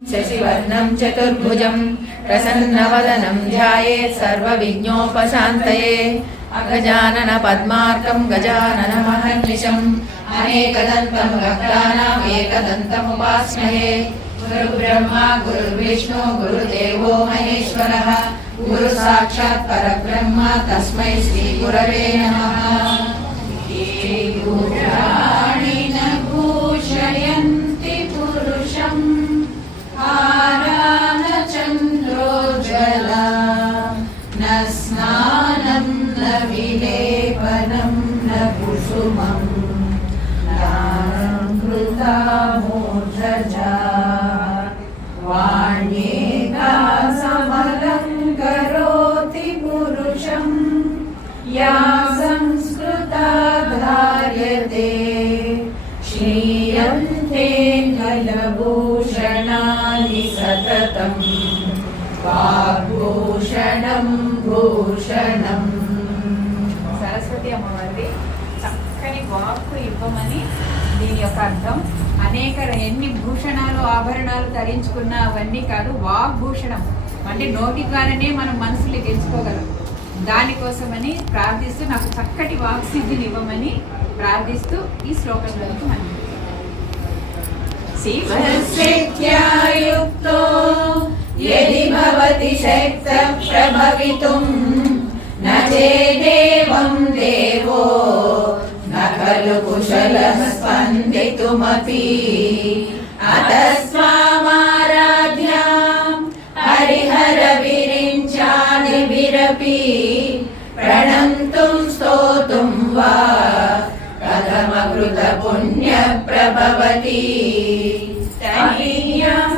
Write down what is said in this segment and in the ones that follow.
शशिवर्णं चतुर्भुजं प्रसन्नवदनं ध्यायेत् सर्वविघ्नोपशान्तये अगजानन पद्मार्कं गजाननमहर्निशम् अनेकदन्तं भक्तानाम् एकदन्तमुपास्महे। गुरुब्रह्मा गुरुर्विष्णु गुरुदेवो महेश्वरः गुरुसाक्षात् परब्रह्म तस्मै श्रीगुरवे नमः। भूषयन्ति पुरुषं चन्द्रोज्ज्वला न स्नानं न विलेपनं न कुसुमं नालङ्कृता मूर्धजा वाण्येका समलङ्करोति पुरुषं या संस्कृता धार्यते श्रीयन्ते कलभूषणानि सततं वाग्भूषणं भूषणं। సరస్వతి అమ్మవారి చక్కని వాక్కు ఇవ్వమని దీని యొక్క అర్థం. అనేక ఎన్ని భూషణాలు ఆభరణాలు ధరించుకున్నా అవన్నీ కాదు, వాగ్భూషణం అంటే నోటి ద్వారానే మనం మనసుని గెలుచుకోగలం. దానికోసమని ప్రార్థిస్తూ నాకు చక్కటి వాక్సిద్ధిని ఇవ్వమని ప్రార్థిస్తూ ఈ శ్లోకంలోకి మనం శివస్యయుక్తో యది భవతి శక్త ప్రభవితుం న చేదేవం దేవో న ఖలు కుశలః స్పందితుమపి అతస్వామారాధ్యాం హరిహర విరించాదిభిరపి ప్రణంతుం స్తోతుం వా కథమకృత పుణ్య ప్రభవతి తనీయం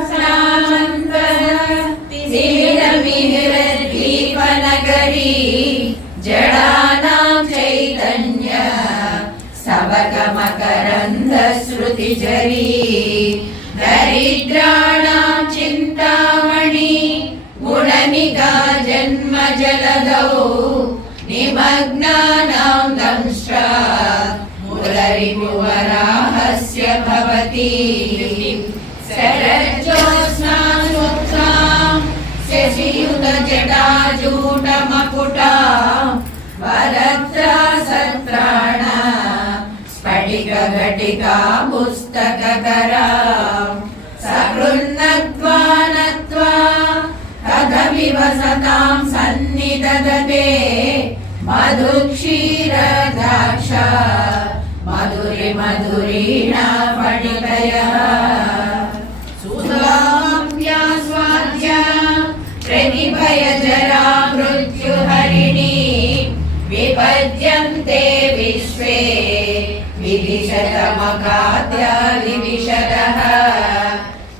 ద్వీపనగరీ జడానాం చైతన్య సవకమకరంద శృతిజరీ దరిద్రాణాం చింతామణి గుణనిగా జన్మ జలదౌ నిమగ్నానాం దంష్ట్రా మురరిపువరాహస్య భవతి శరజ్యోత్స్నాం సుప్తాం శశియుత జటాజూటమకుటాం వరత్రాసత్రాణ స్ఫటిక ఘటికా పుస్తకకరాం సగృన్నత్వా నత్వా కథమివ సతాం సన్నిదదతే మధుక్షీరద్రాక్ష మధురి మధురీణ ఫణితయః సుధామ్యాస్వాద్య ప్రతిభయజరా మృత్యుహరిణి విపద్యంతే విశ్వే విదిశతమఖాద్యాది విశదః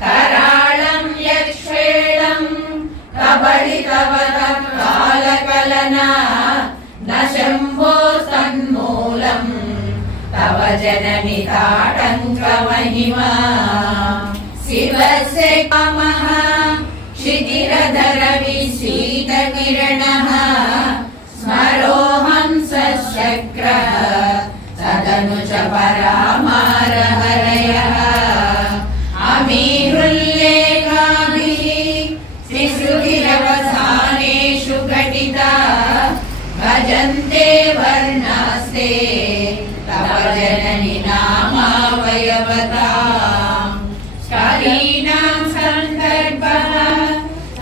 కరాళం యక్ష్వేళం కబళితవతం కాలకలనా న శంభో తన్మూలం తవ జనని తాటంక మహిమా శివస్య కామః శిఖిరధర విస్ఫీత కిరణః స్మరోహం సశక్ర సదను చ పరామారహరయః అమీరుల్లేఖాభిః శిశుభిరవసానేషు ఘటితా భజంతే వర్ణాస్తే తవ జనని నామావయవతాం స్కరీణాం సందర్భః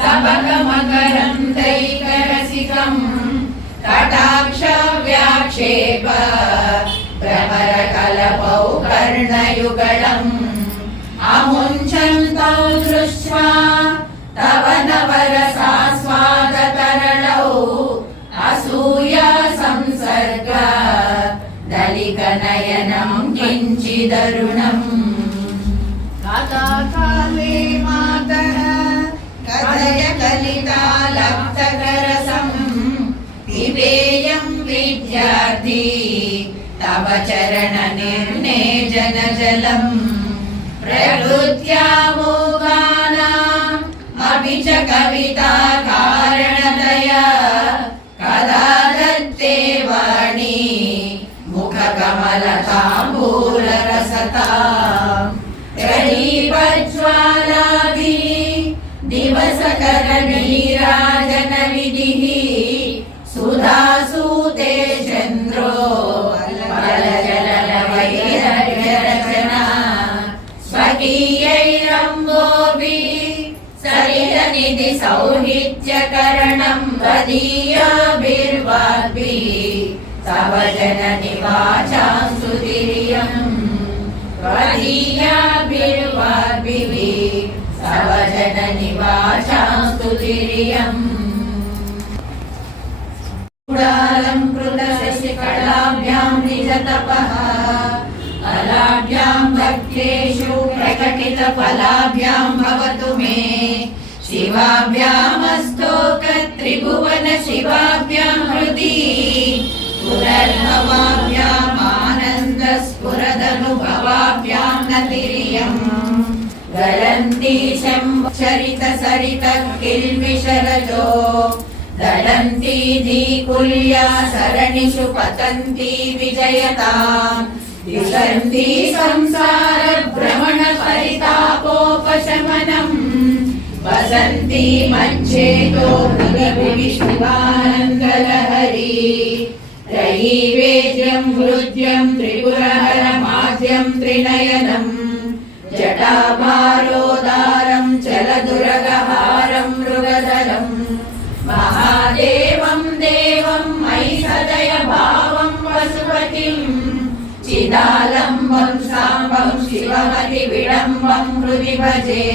తబకమకరందైకరసికం కటాక్ష వ్యాక్షేప భ్రమర కలపౌ కర్ణయుగళం అముంచంతౌ దృష్ట్వా తవ నవరసాస్వాదతరళౌ అసూయా సంసర్గ దళిక నయనం కించిదరుణం కథాకాలే మాతః కథయ కలితాలప్తకరసం పిబేయం విద్యార్థి తవ చరణ నిర్ణేజన జలం ప్రకృత్యామోగానాం అపి చ కవితా కారణతయా కదా దత్తే వాణి ముఖ కమలతాంబూల రసతాం ప్రదీపజ్వాలాభిః सौख्यमिति सौहित्यकरणं वदीयाभिर्वाग्भिः तव जननिवाचां सुतिर्यम् वदीयाभिर्वाग्भिः तव जननिवाचां स्तुतिर्यम् शशिकलाभ्यां निजतपः कलाभ्यां भक्तेषु प्रकटितफलाभ्यां भवतु मे शिवाभ्यामस्तोकत्रिभुवन शिवाभ्यां हृदि पुनर्भवाभ्याम् आनन्दस्फुरदनुभवाभ्यां नतिरियम् गलन्ति शम्भरितसरितः किल्बिषरजो दलन्ती धीकुल्या सरणिषु पतन्ती विजयताम् दिशन्ति संसारभ्रमणपरितापोपशमनम् वसन्ति मज्जेतो विष्णुवानन्दलहरी रयीवेद्यं हृद्यं त्रिपुरहरमाद्यं त्रिनयनम् जटाभारोदारं चलदुरगहारं मृगधरम् महादेवं देवं मयि सदय भावं पशुपतिं चिदालम्बं साम्बं शिवमति विडम्बं हृदि भजे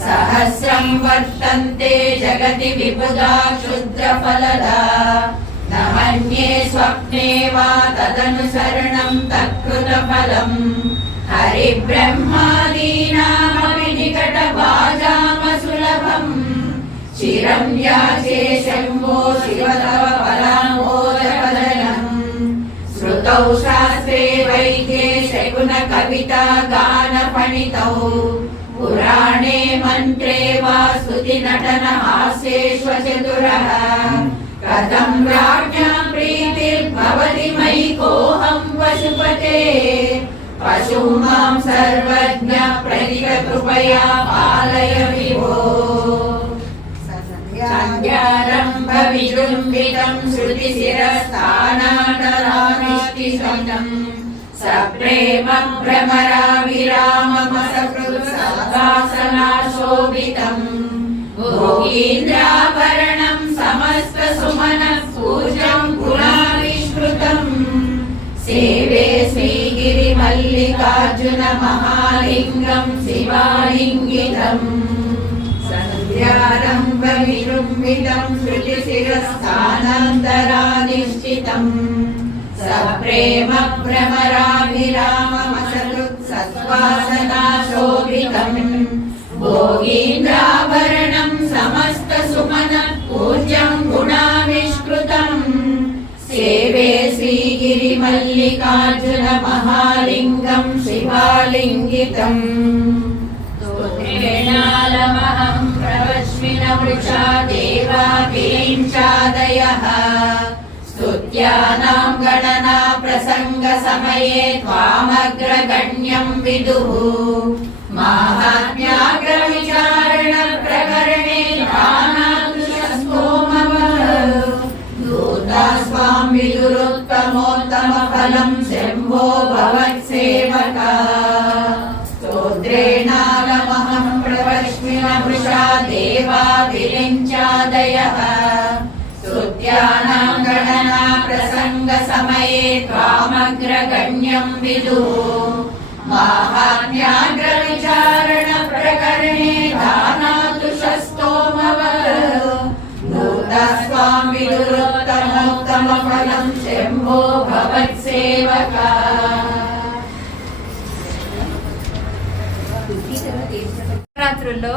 सहस्रं वर्तन्ते जगति विबुधा क्षुद्रफलदा न मन्ये स्वप्ने वा तदनुसरणं तत्कृतफलम् हरिब्रह्मादीनामपि निकटभाजामसुलभम् चिरं याचे शम्भो शिव तव परामोदपदनम् श्रुतौ शास्त्रे वैद्ये शकुनकविता गानपणितौ पुराणे मन्त्रे वा स्तुतिनटनहास्येष्वचतुरः कथं राज्ञा प्रीतिर्भवति मयि कोऽहं पशुपते पशुं मां सर्वज्ञ प्रदिककृपया पालय विभो सन्ध्यारम्भविजृम्भितं श्रुतिशिरस्थानाटरानिष्टिशम् सप्रेम भ्रमराविराममसकृत्सद्वासनाशोभितम् भोगीन्द्राभरणं समस्तसुमनः पूजं गुणाविष्कृतम् सेवे श्रीगिरिमल्लिकार्जुन महालिङ्गं शिवालिङ्गितम् सन्ध्यारम्भविजृम्भितं श्रुतिशिरस्थानान्तरानिश्चितम् सप्रेम भ्रमराभिराममसकृत्सद्वासनाशोभितम् भोगीन्द्राभरणं समस्तसुमनः पूज्यं गुणाविष्कृतम् सेवे श्रीगिरिमल्लिकार्जुन महालिङ्गं शिवालिङ्गितम् स्तोत्रेणालमहं प्रवश्मिन वृषा देवाभिरिञ्चादयः स्तुत्यानां गणना प्रसङ्गसमये त्वामग्रगण्यं विदुः माहात्म्याग्रविचारणप्रकरणे स्वां विदुरुत्तमोत्तमफलं शम्भो भवत्सेवका स्तोत्रेणालमहं प्रवश्मिन वृषा देवाभिरिञ्चादयः स्तुत्यानां गणना प्रसङ्गसमये त्वामग्रगण्यं विदुः माहात्म्याग्रविचारणप्रकरणे दानातु स्वां विदुरुत्तमोत्तमफलं शम्भो भवत्सेवका నవరాత్రుల్లో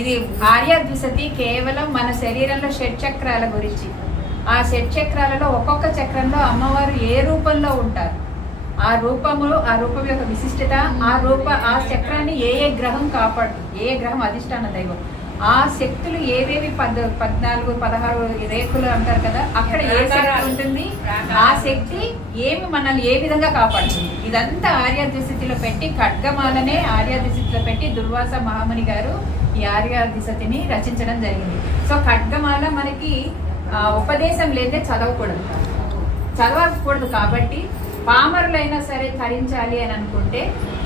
ఇది ఆర్యద్విసతి కేవలం మన శరీరంలో షట్చక్రాల గురించి. ఆ షట్చక్రాలలో ఒక్కొక్క చక్రంలో అమ్మవారు ఏ రూపంలో ఉంటారు, ఆ రూపం యొక్క విశిష్టత, ఆ చక్రాన్ని ఏ గ్రహం కాపాడు, ఏ గ్రహం అధిష్టాన దైవం, ఆ శక్తులు ఏవేవి 14, 16 రేకులు అంటారు కదా, అక్కడ ఏ శక్తి ఉంటుంది, ఆ శక్తి ఏమి మనల్ని ఏ విధంగా కాపాడుతుంది. ఇదంతా ఆర్యద్విసతిలో పెట్టి, ఖడ్గమాలనే ఆర్యద్విసతిలో పెట్టి దుర్వాస మహాముని గారు ఈ ఆర్యద్విసతిని రచించడం జరిగింది. సో ఖడ్గమాల మనకి ఉపదేశం లేదే చదవకూడదు కాబట్టి పామరులైనా సరే ధరించాలి అని అనుకుంటే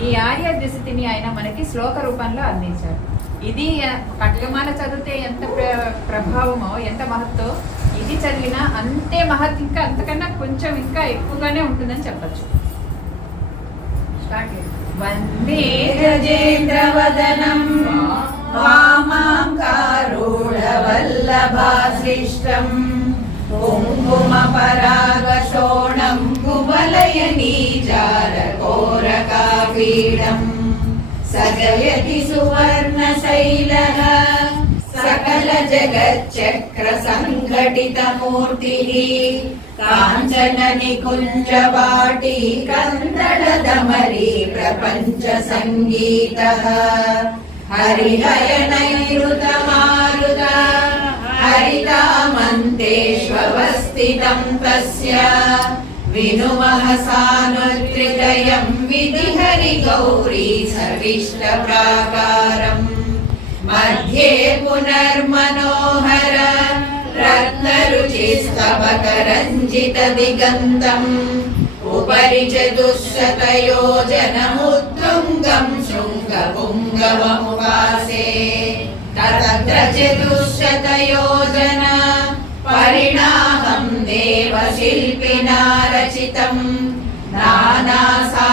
ఈ ఆర్యద్విసతిని ఆయన మనకి శ్లోక రూపంలో అందించారు. ఇది ఖడ్గమాల చదివితే ఎంత ప్రభావమో, ఎంత మహత్తో, ఇది చదివినా అంతే మహత్, ఇంకా అంతకన్నా కొంచెం ఇంకా ఎక్కువగానే ఉంటుందని చెప్పచ్చు. స్టార్ట్. వందే గజేంద్రవదనం వామాంకారూఢవల్లభాశ్లిష్టం కుంకుమపరాగశోణం కువలయనీచారకోరకాపీడం సజయతి సువర్ణశైలః సకల జగచ్చక్ర సంఘటితమూర్తిః కాంచన నికుంజవాటీ కందళదమరీ ప్రపంచ సంగీతః హరిహయనైరుతమారుత హరితామంతేష్వస్థితం తస్య వినుమః సానుత్రిదయం విధిహరి గౌరీ సవిష్ట ప్రాకారం మధ్యే పునర్మనోహర రత్నరుచిస్తవకరంజిత దిగంతం ఉపరి చతుశ్శతయోజనముత్తుంగం శృంగపుంగవముపాసే తత్ర చతుశ్శతయోజన పరిణామం దేవశిల్పినా రచితం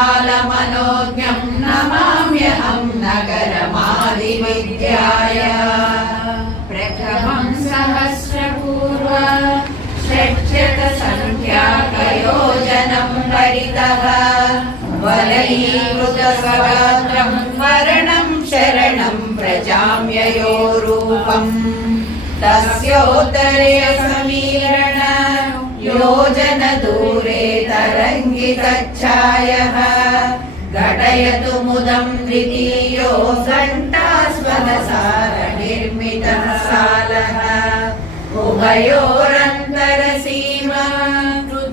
నానాసాలమనోజ్ఞం నమామ్యహం నగరమాదివిద్యాయ ప్రథమం సహస్రపూర్వ షట్శత సంఖ్యాకయోజనం పరితః వలయీకృత సగాత్రం వర్ణం శరణం ప్రజామ్యయో రూపం తస్యోత్తరే సమీరణ యోజన దూరే తరంగితఛాయః ఘటయతు ముదం ద్వితీయో ఘంటాస్వరసార నిర్మితః సాలః ఉభయోరంతరసీమా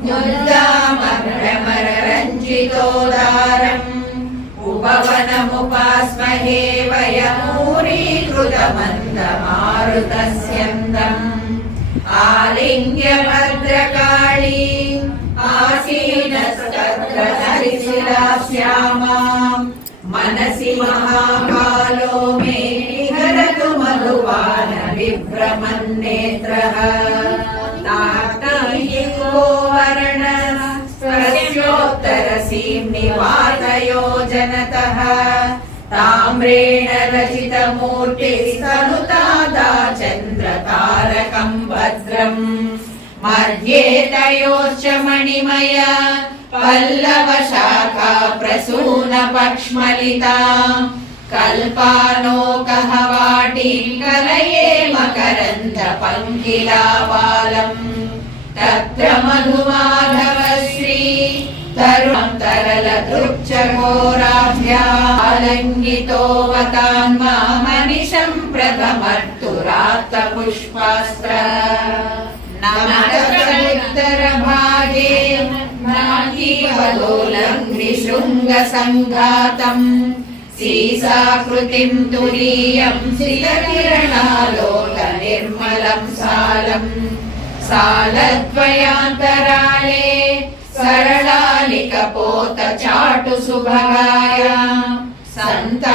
ముద్దామభ్రమరరంజితోదారం ఉపవనముపాస్మహే వయమూరీకృతమందమారుతస్యందం ఆలింగ్య భద్రకాళీ ఆసీనస్తత్ర హరిశిలాశ్యామాం మనసి మహాకాలో మే విహరతు మధువాన విభ్రమన్నేత్రః తార్తయో వర్ణ స్పర్శోత్తరసీం నివాతయోజనతః తామ్రేణ రచితమూర్తి సనుతాదా చంద్రతారకం భద్రం మధ్యే తయోశ్చ మణిమయ పల్లవ శాఖా ప్రసూన పక్ష్మలితా కల్పానోకః వాటిం కలయే మకరంద పంకిలాపాలం తత్ర మధుమాధవశ్రీ తరుణం తరల దృక్షఘోరాభ్యాలంగితోవతాన్మా మనిషం ప్రథమర్తురాత్త పుష్పాస్త్ర నమః నాకీవలోలం నిశృంగ సంఘాతం సీసాకృతిం తురీయం శిలకిరణాలోక నిర్మలం సాలం సాలద్వయాంతరాళే సరళాలికపోత చాటు సుభగాయాం సంతానవాటికాయాం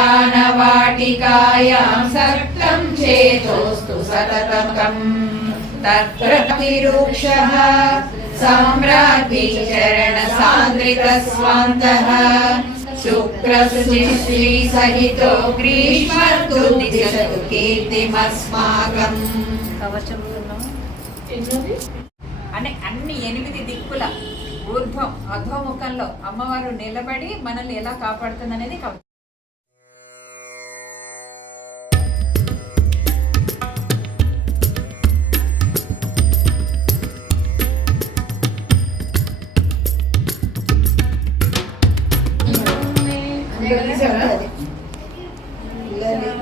సక్తం చేతోస్తు సతతం తత్ర తిరుక్షః సామ్రాజ్ఞీ చరణ సాంద్రిత స్వాంతః శుక్రశ్రీ సహితో గ్రీష్మర్తుదిశతు కీర్తిమస్మాకం. అన్ని 8 దిక్కుల ఊర్ధ్వం అధోముఖంలో అమ్మవారు నిలబడి మనల్ని ఎలా కాపాడుతుంది అనేది కవిత.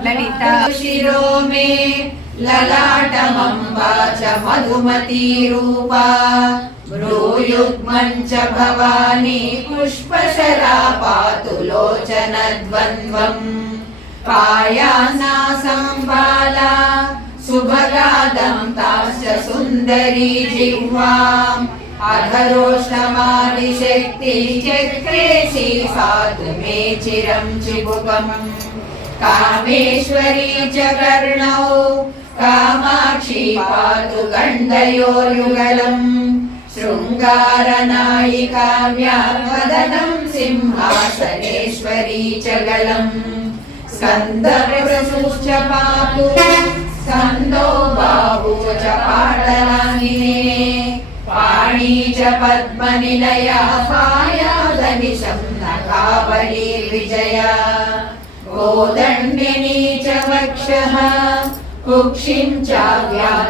లలితా శిరో మే లలాటమంబా చ మధుమతీ రూపా భ్రూయుగ్మం చ భవానీ పుష్పశరా పాతు లోచనద్వంద్వం పాయానాసం బాలా సుభగాదం తాశ్చ సుందరీ జిహ్వాం అధరోష్టమాది శక్తి చక్రేషి సాధు మే చిరం చిబుకం कामेश्वरी च कर्णौ कामाक्षी पातु गण्डयोर्युगलम् शृङ्गारनायिकाव्यां वदनं सिंहासनेश्वरी च गलम् स्कन्दप्रसू च पातु स्कन्दो बाहू च पाटलाङ्गिने पाणी च पद्मनिलया पायादनिशं नखावलीर्विजया गोदण्डिनी च वक्षः कुक्षिं चाव्याकुलाचलतनुजा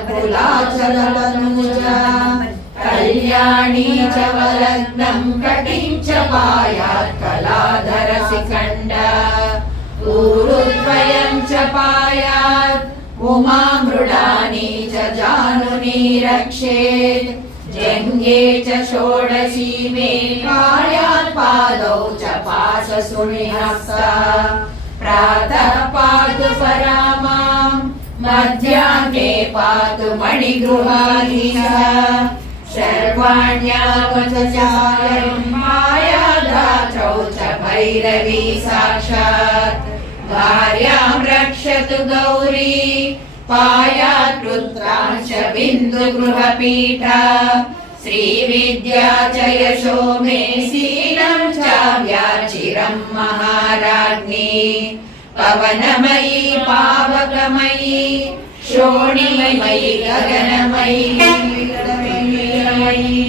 कल्याणी च वलग्नं कटिं च पायात् कलाधरशिखण्डा ऊरुद्वयं च पायात् उमा मृडानी च जानुनी रक्षेत् जङ्गे च षोडशी मे पायात् पादौ च पाशसुनिहस्ता प्रातः पातु परामां मध्याह्ने पातु मणिगृहाधीशः शर्वाण्यावचायं मायादाचौ च भैरवी साक्षात् भार्यां रक्षतु गौरी पायात् रुद्रां च बिन्दुगृहपीठा श्रीविद्या च यशो मे शीलं चाव्याचिरं महाराज्ञी पवनमयी पावकमयी शोणिमयी गगनमयी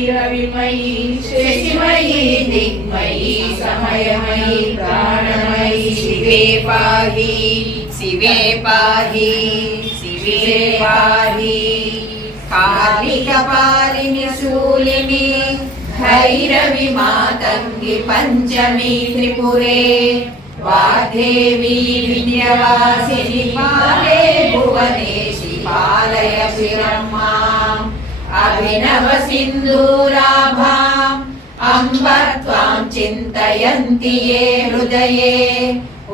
रविमयी शशिमयी दिग्मयी समयमयी प्राणमयी शिवे पाहि शिवे पाहि शिवे पाहि कालिकपालिनि शूलिनि भैरवि मातङ्गि पञ्चमी त्रिपुरे वाग्देवी विद्यावासिनि पाले भुवनेशि पालय शिरं माम् अभिनव सिन्दूराभाम् अम्ब त्वां चिन्तयन्ति ये हृदये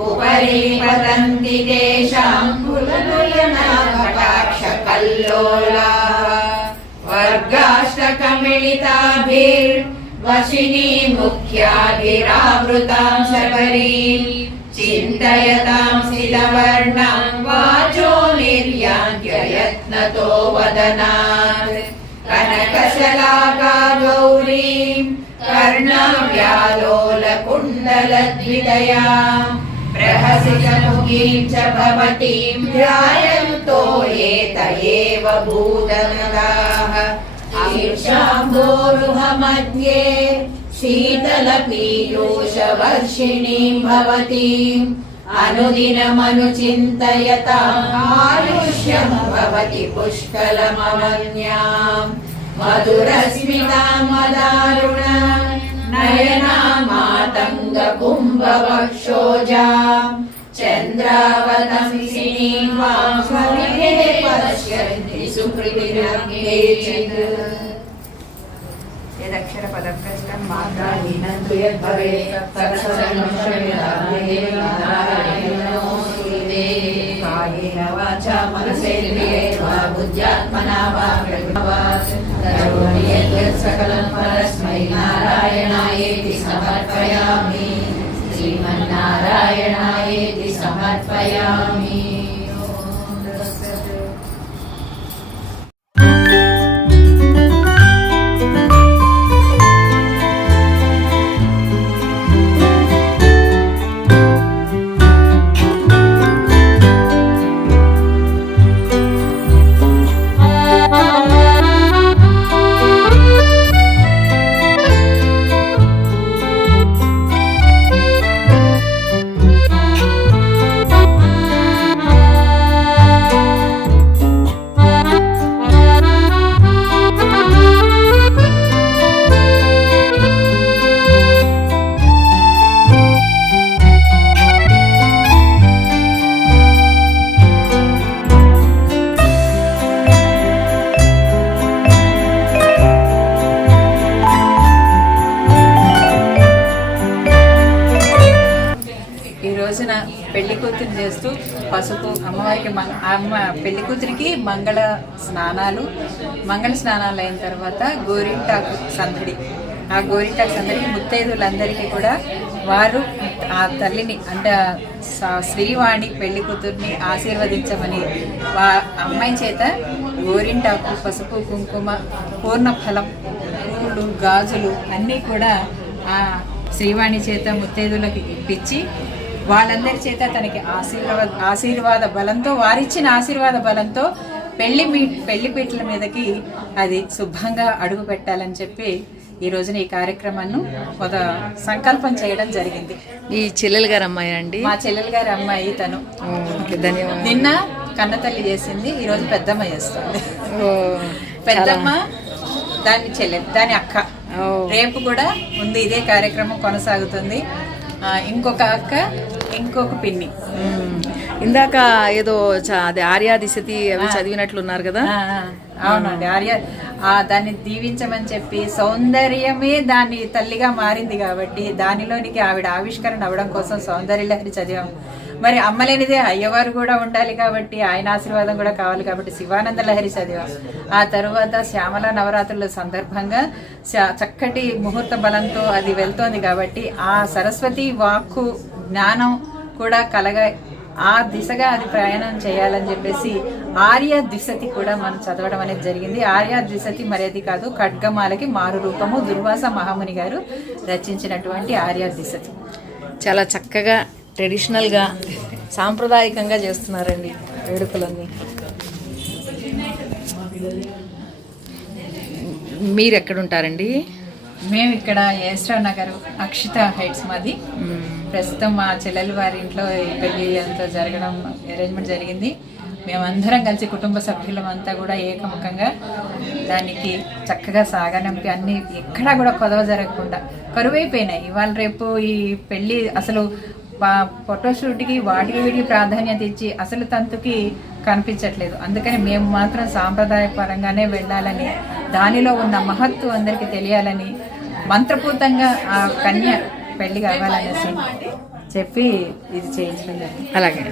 उपरि पतन्ति तेषां कुलनयना कटाक्षकल्लोलाः वर्गाष्टकमिलिताभिर्वशिनी मुख्याभिरावृतां शबरीं चिन्तयतां स्थितवर्णां वाचो निर्यान्त्ययत्नतो वदनात् कनकशलाका गौरीं कर्णाव्यालोलकुण्डलद्वितयां प्रहसितमुखीं च भवतीं ध्यायन्तो ये त एव भूतनदाः ईर्षाम्भोरुहमध्ये शीतलपीयूषवर्षिणीं भवतीम् अनुदिनमनुचिन्तयताम् आयुष्यं भवति पुष्कलमवन्याम् मधुरस्मितां मदारुण नयना मातङ्गकुम्भवक्षोजाम् चन्द्रावतंसिनीं वां स्मरिणे पश्यन्ति सुकृतिरङ्गेचित् यदक्षर पदभ्रष्टं मात्राहीनं तु यद्भवेत् कायेन वाचा मनसेन्द्रियैर्वा बुद्ध्यात्मना वा करोमि यद्यत् सकलं परस्मै नारायणायेति समर्पयामि श्रीमन्नारायणायेति समर्पयामि। పెళ్లి కూతురు చేస్తూ పసుపు అమ్మవారికి అమ్మ పెళ్లి కూతురికి మంగళ స్నానాలు అయిన తర్వాత గోరింటాకు సందడి ఆ గోరింటాకు అందరికీ ముత్తైదులందరికీ కూడా వారు ఆ తల్లిని అంటే శ్రీవాణి పెళ్లి కూతుర్ని ఆశీర్వదించమని అమ్మాయి చేత గోరింటాకు, పసుపు, కుంకుమ, పూర్ణ ఫలం, పూలు, గాజులు అన్నీ కూడా ఆ శ్రీవాణి చేత ముత్తైదులకి ఇప్పించి వాళ్ళందరి చేత తనకి ఆశీర్వాద బలంతో, వారిచ్చిన ఆశీర్వాద బలంతో పెళ్లి పీటల మీదకి అది శుభ్రంగా అడుగు పెట్టాలని చెప్పి ఈ రోజున ఈ కార్యక్రమాన్ని ఒక సంకల్పం చేయడం జరిగింది. ఈ చెల్లెలు గారు అమ్మాయి అండి? మా చెల్లెలు గారి అమ్మాయి తను. ధన్యవాదాలు. నిన్న కన్నతల్లి చేసింది, ఈ రోజు పెద్దమ్మ చేస్తుంది. పెద్దమ్మ దాని చెల్లెలు, దాని అక్క. రేపు కూడా ఉంది ఇదే కార్యక్రమం కొనసాగుతుంది. ఇంకొక అక్క, ఇంకొక పిన్ని. ఇందాక ఏదో అది ఆర్యా దిశతి అవి చదివినట్లున్నారు కదా? అవునండి. దాన్ని దీవించమని చెప్పి సౌందర్యమే దాన్ని తల్లిగా మారింది కాబట్టి దానిలోనికి ఆవిడ ఆవిష్కరణ అవ్వడం కోసం సౌందర్య లహరి చదివాము. మరి అమ్మలేనిదే అయ్యవారు కూడా ఉండాలి కాబట్టి ఆయన ఆశీర్వాదం కూడా కావాలి కాబట్టి శివానంద లహరి చదివాం. ఆ తరువాత శ్యామల నవరాత్రుల సందర్భంగా చక్కటి ముహూర్త బలంతో అది వెళ్తోంది కాబట్టి ఆ సరస్వతి వాక్కు జ్ఞానం కూడా ఆ దిశగా అది ప్రయాణం చేయాలని చెప్పేసి ఆర్య ద్విసతి కూడా మనం చదవడం అనేది జరిగింది. ఆర్య ద్విసతి మరేది కాదు, ఖడ్గమాలకి మారు రూపము దుర్వాస మహాముని గారు రచించినటువంటి ఆర్య ద్విసతి. చాలా చక్కగా ట్రెడిషనల్గా సాంప్రదాయకంగా చేస్తున్నారండి వేడుకలన్నీ. మీరు ఎక్కడుంటారండి? మేము ఇక్కడ ఏస్రావ్ నగర్ అక్షిత హైట్స్ మాది. ప్రస్తుతం మా చెల్లెలు వారి ఇంట్లో ఈ పెళ్లి అంతా జరగడం అరేంజ్మెంట్ జరిగింది. మేమందరం కలిసి కుటుంబ సభ్యులమంతా కూడా ఏకముఖంగా దానికి చక్కగా సాగనంపి అన్ని ఎక్కడా కూడా కొదవ జరగకుండా కరువైపోయినాయి. ఇవాళ రేపు ఈ పెళ్లి అసలు ఫోటోషూట్కి వాటికి వీటికి ప్రాధాన్యత ఇచ్చి అసలు తంతుకి కనిపించట్లేదు. అందుకని మేము మాత్రం సాంప్రదాయ పరంగానే వెళ్ళాలని, దానిలో ఉన్న మహత్తు అందరికీ తెలియాలని, మంత్రపూర్తంగా ఆ కన్య పెళ్లి కావాలనేసి చెప్పి ఇది చేయించడం జరిగింది. అలాగే.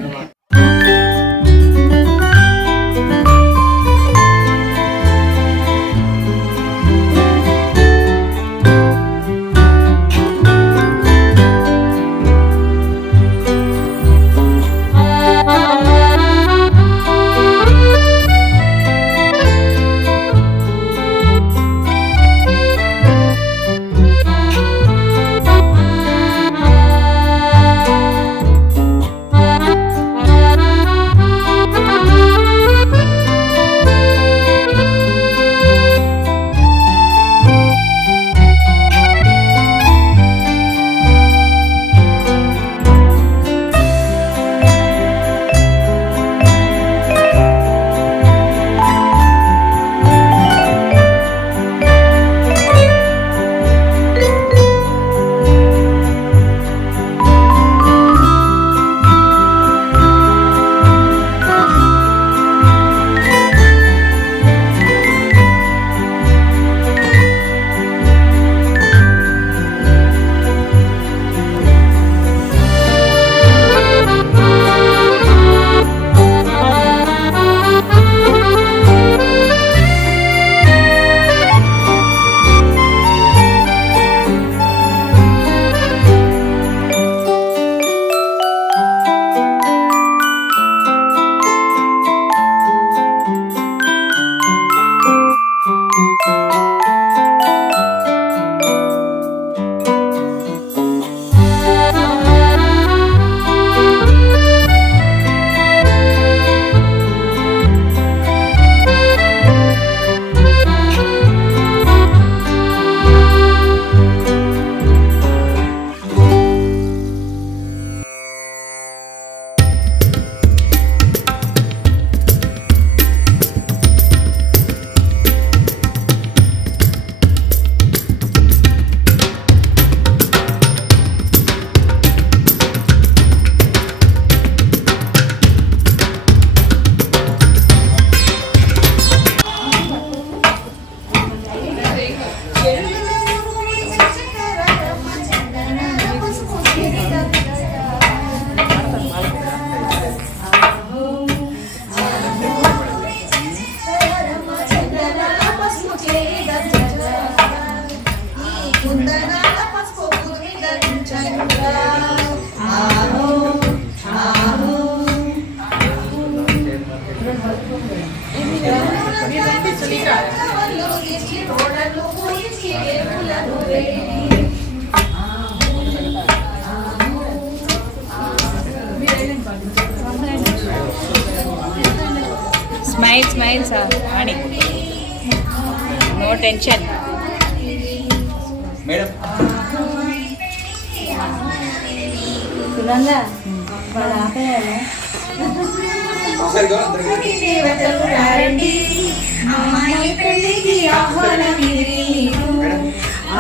చంద్ర ఆహో ఆహో స్మైల్ స్మైల్ సార్ అని నో టెన్షన్ మేడం సునంద వాళ్ళ ఆపేయాలి సరిగా అందరికీ దేవతలు రండి అమ్మాయి పెళ్ళికి ఆహ్వానం ఇది నీకు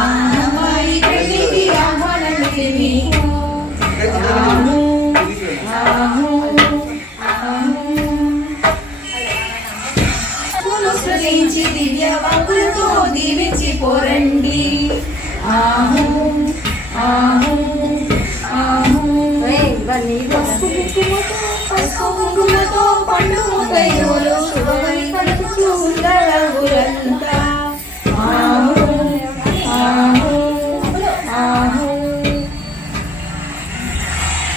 అమ్మాయి పెళ్ళికి ఆహ్వానం ఇది నీకు పునఃస్మరించి దివ్య వాక్కులతో దీవించి పోరండి ఆహు ఆహు ఆహు పసుపు కుంకుమతో పండు ముత్తైదువులు శుభమని పలుకుతూ ఉండరంగులంతా ఆహు ఆహు ఆహు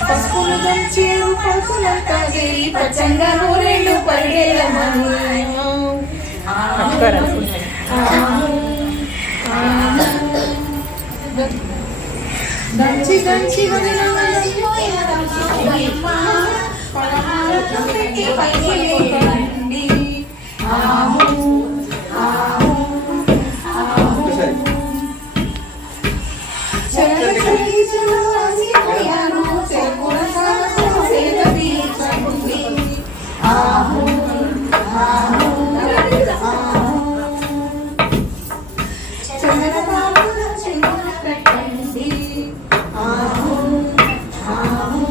పసుపులు దంచేరు పలుకులంతా గిరి పచ్చంగా నూరెళ్ళు పరిగెలమని దంచి దంచి పెట్టి పైకి ఆహు ఆహు ఆహు ఆహు ఆహు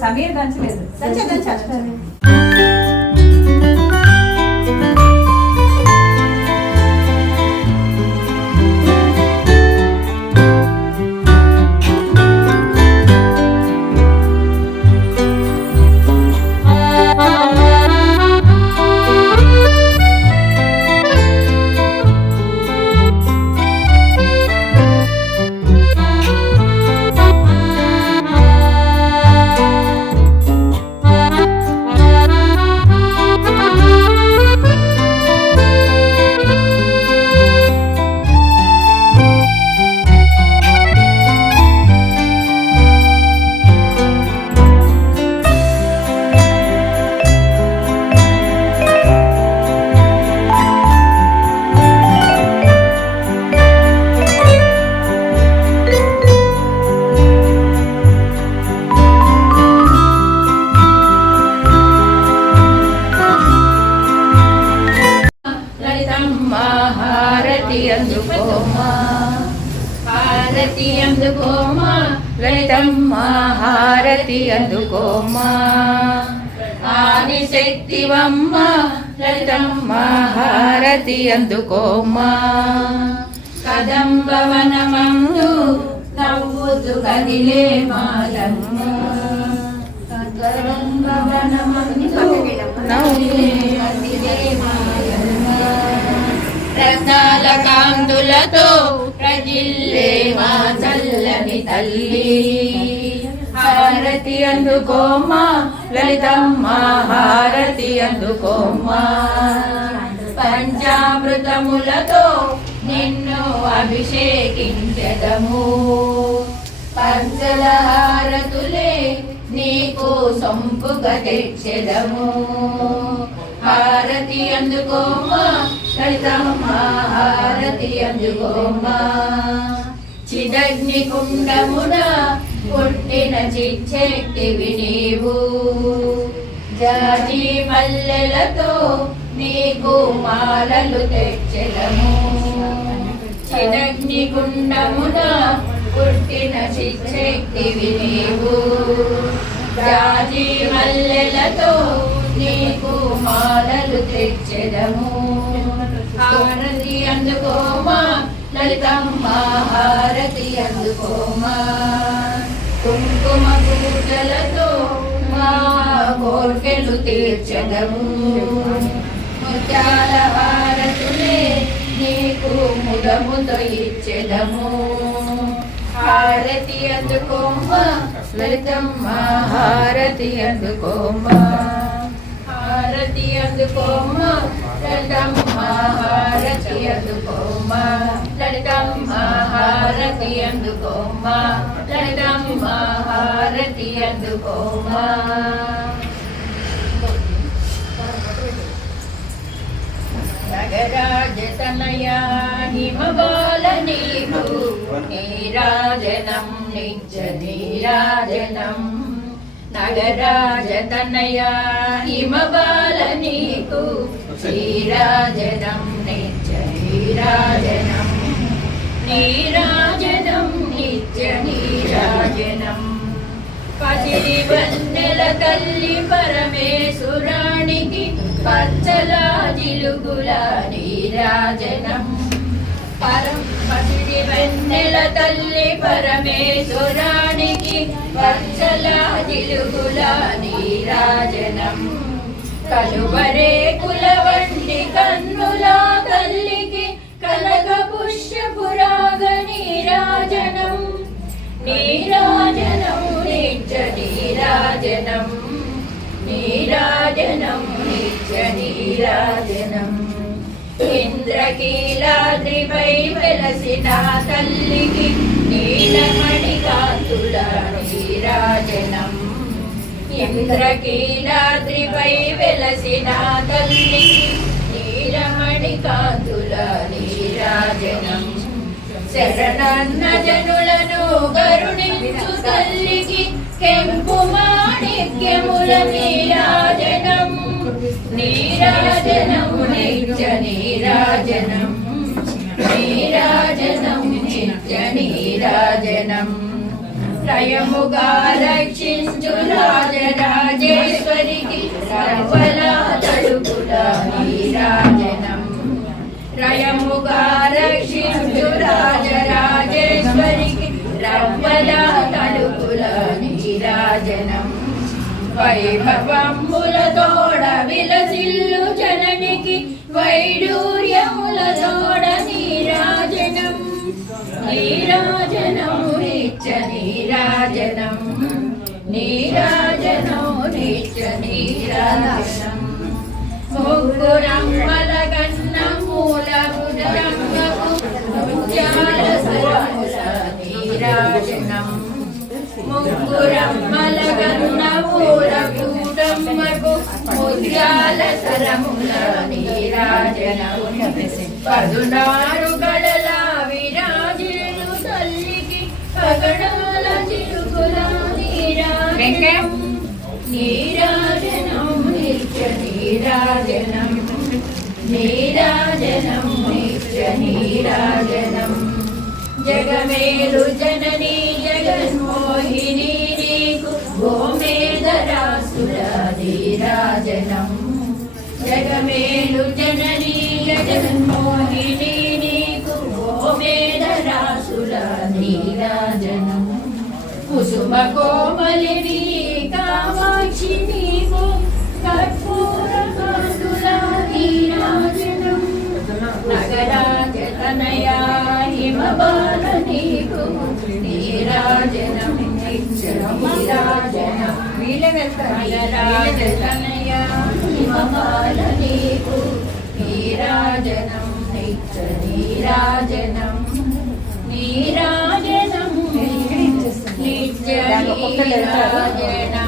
సమీర్ దంచలేదు హారతి అందుకోమా లలితమ్మ హారతి అందుకోమా ఆని శక్తివమ్మ లలితమ్మ హారతి అందుకోమా కదంబవనమందు నవ్వుతూ కదిలే మాలమ్మ కదంబవనమందు నవ్వుతూ కదిలే మాలమ్మ రత్నాల కాంతులతో ప్రజిల్లే మా చల్లని తల్లి హారతి అందుకోమా లలితమ్మ హారతి అందుకోమా పంచామృతములతో నిన్ను అభిషేకించెదము పంచల హారతులే నీకు సొంపుగా తెచ్చెదము హారతి అందుకోమా లలితమ్మ హారతి అందుకోమా చిదగ్ని కుండమున పుట్టిన చిచ్చెట్టివి నీవు జాజి మల్లెలతో నీకు మాలలు తెచ్చెదము చిదగ్ని కుండమున పుట్టిన చిచ్చెట్టివి నీవు జాజి మల్లెలతో నీకు మాలలు తెచ్చెదము హారతి అందుకోమా లలితమ్మా హారతి అందుకోమా కుంకుమ పూజలతో మా కోర్కెలు తీర్చదము ముత్యాల హారతులే నీకు ముదముతో ఇచ్చెదము హారతి అందుకోమా లలితమ్మా హారతి అందుకోమా హారతి అందుకోమా లలితమ్మా హారతి అందుకోమా లలితమ్మా హారతి అందుకోమా లలితమ్మా హారతి అందుకోమా నగరాజతనయా హిమబాల నీకు నీరాజనం నిత్య నీరాజనం నగరాజతనయా హిమబాల నీకు నీరాజనం నిత్య నీరాజనం నీరాజనం నిత్య నీరాజనం పసిరి వన్నెల తల్లి పరమేశ్వరానికి పచ్చల జిలుగుల నీరాజనం పసిరి వన్నెల తల్లి పరమేశ్వరానికి పచ్చల జిలుగుల నీరాజనం కలువరే కులవంటి కన్నుల తల్లికి కనక పుష్యపురాగ నీరాజనం నీరాజనం నిత్య నీరాజనం నీరాజనం నిత్య నీరాజనం ఇంద్రకీలాద్రిపై వెలసిన తల్లికి నీలమణి కాంతుల నీరాజనం ఇంద్రకీలాద్రిపై వెలసిన తల్లికి నీలమణి కాంతుల నీరాజనం శరణన్న జనులను కరుణించు తల్లికి కెంపు మాణిక్యముల నీరాజనం నీరాజనం నిత్య నీరాజనం నీరాజనం నిత్య నీరాజనం త్రయముగా రక్షించు రాజరాజేశ్వరికి సర్వల తడుపుల నీరాజనం త్రయముగా రక్షించు రాజరాజేశ్వరికి రవ్వల తడుపుల నీరాజనం వైభవముల తోడ విలసిల్లు జననికి వైడూర్యముల తోడ నీరాజనం నీరాజనం నిత్య నీరాజనం నీరాజనం నిత్య నీరాజనం ముగ్గురమ్మల కన్న మూల బుధరంగకు ముత్యాల సరముల నీరాజనం ముగ్గురమ్మల కన్న మూల బుధమ్మకు ముత్యాల సరముల నీరాజనం 16 గడల విరాజేను తల్లికి పగడాల చిరుకుల నీరాజనం నీరాజనం నిత్య నీరాజనం నీరాజనం నిత్య నీరాజనం జగమేలు జననీ జగన్మోహిని నీకు గోమేధరాసుర నీరాజనం జగమేలు జననీ జగన్మోహిని నీకు గోమేధరాసుర నీరాజనం కుసుమ కోమలిని కామాక్షి నీకు కర్పూర కాంతుల నీరాజనం నగరాజతనయా హిమబాల నీకు నీరాజనం నిత్య నీరాజనం నగరాజతనయా హిమబాల నీకు నీరాజనం నిత్య నీరాజనం నీరాజనం నిత్య నీరాజనం